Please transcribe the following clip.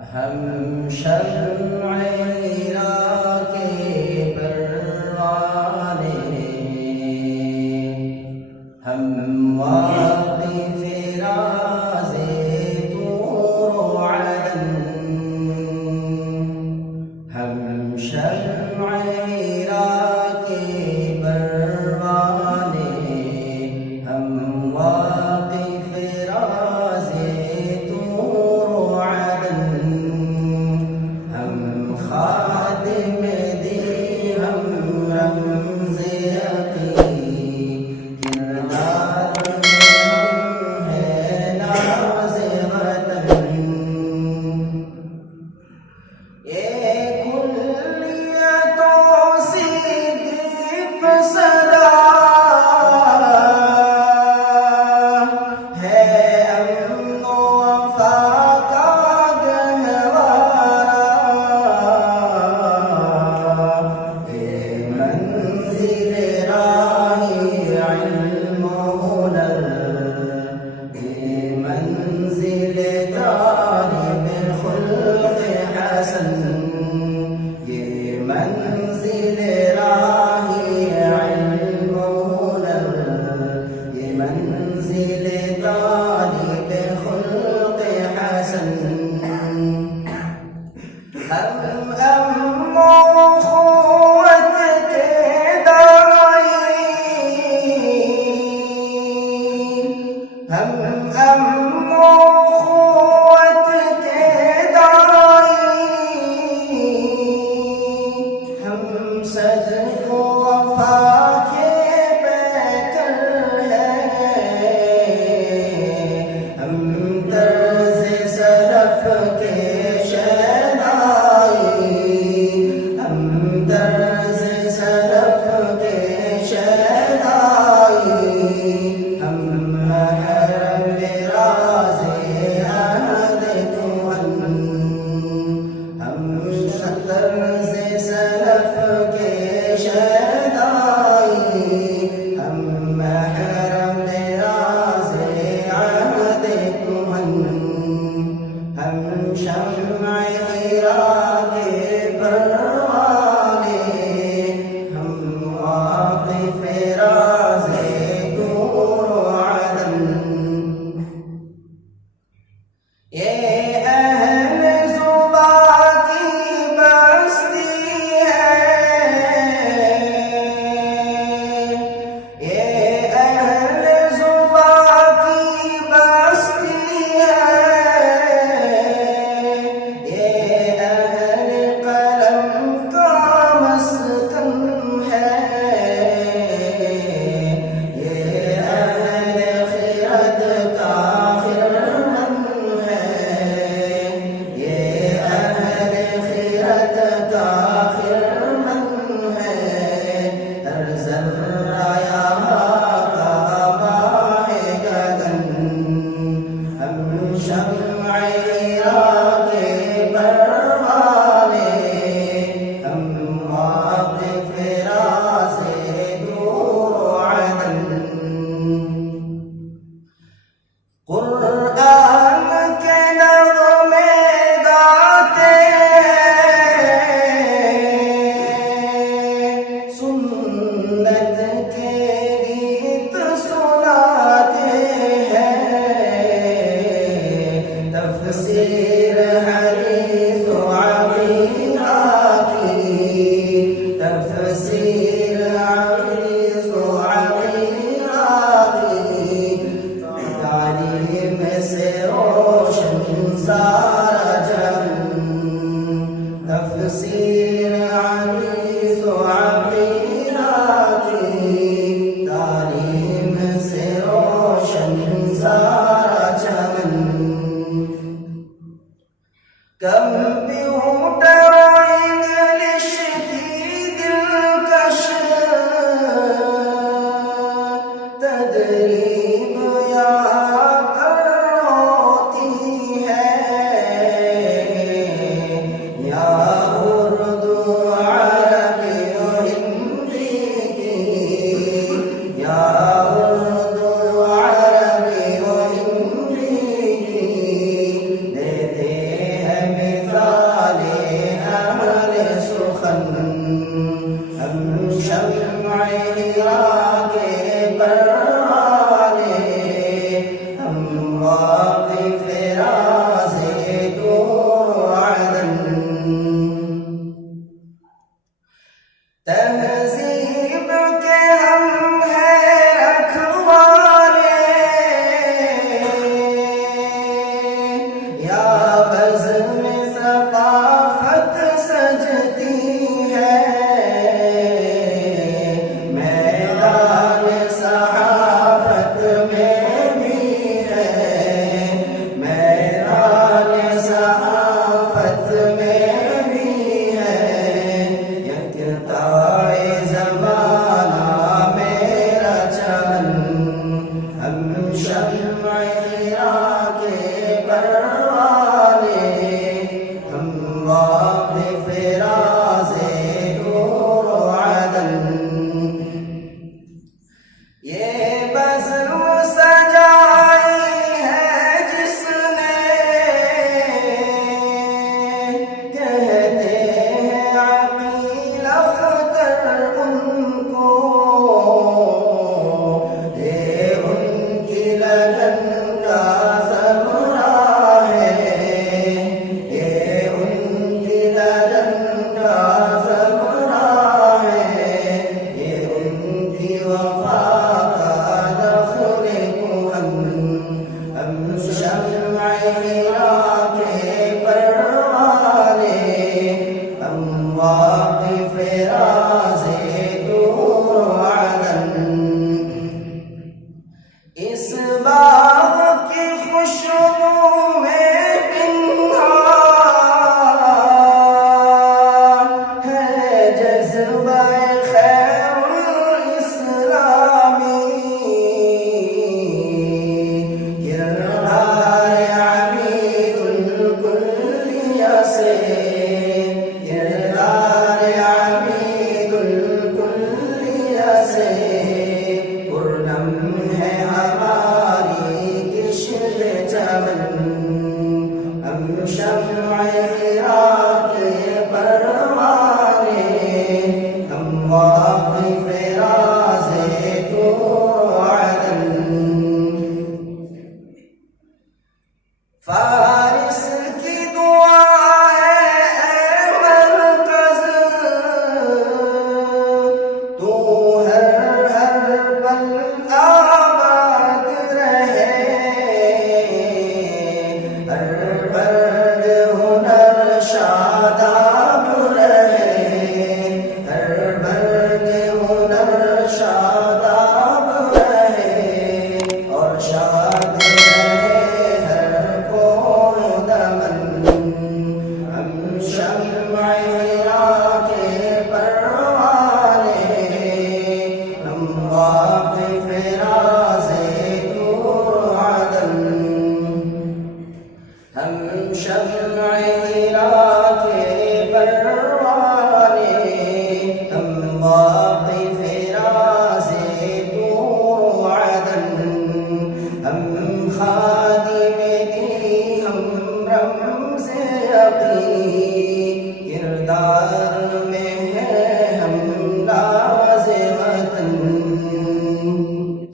ہم شمع ہیرا کے پروانے، ہم واقف راز طور و عدن، ہم شمع ہیرا کے پروانے، ہم واقف راز طور و عدن، ہم خادم دی، ہم رمز یقین، کردار میں ہم ہیں ناز وطن، یہ کلیتوں سے دیپ صدا ہے، امن و وفا کا گہوارہ، یہ منزل راہی علم و ہنر، یہ منزل طالب خلق حسن، یہ منزل راہی علم و ہنر، یہ منزل طالب خلق حسن، ہم امن و اخوت کے داعی، ہم امن و اخوت کے داعی، ہم صدق و وفا کے پیکر ہیں، ہم طرز سلف کے شیدائی، ہم طرز سلف کے شیدائی، ہم محرم راز عہد کہن، ہم طرز سلف کے شیدائی، ہم محرم راز عہد کہن، ہم شمع ہیرا کے پروانے، ہم واقف راز طور و عدن، یہ اہل زباں کی بستی ہے، یہ اہل زباں کی بستی ہے، یہ اہل قلم کا مسکن ہے، یہ اہل خرد کا خرمن ہے، یہ اہل خرد کا خرمن ہے، ہر ذرہ یہاں کا ماہ گگن، ہم شمع ہیرا کے پروانے، ہم واقف راز طور و عدن، قرآن کے نغمے گاتے ہیں، سنت کے گیت سناتے ہیں، تفسیر حدیث و عقیدہ کی، تفسیر حدیث و عقیدہ کی، تعلیم سے روشن سارا جہان، تفسیر حدیث و عقیدہ کی، تعلیم سے روشن سارا جہان، کمپیوٹر و انگلش کی دلکش تدریب یہاں پر ہوتی ہے، یا اردو عربی و ہندی کی، یا اردو عربی و ہندی کی، دیتے ہیں شمع حرا کے پروانے ہم واقف راز تو عدن فارس کی دعا ہے اے مرکز تو ہر ہر پل آباد رہے ہر برگ ہنر شاداب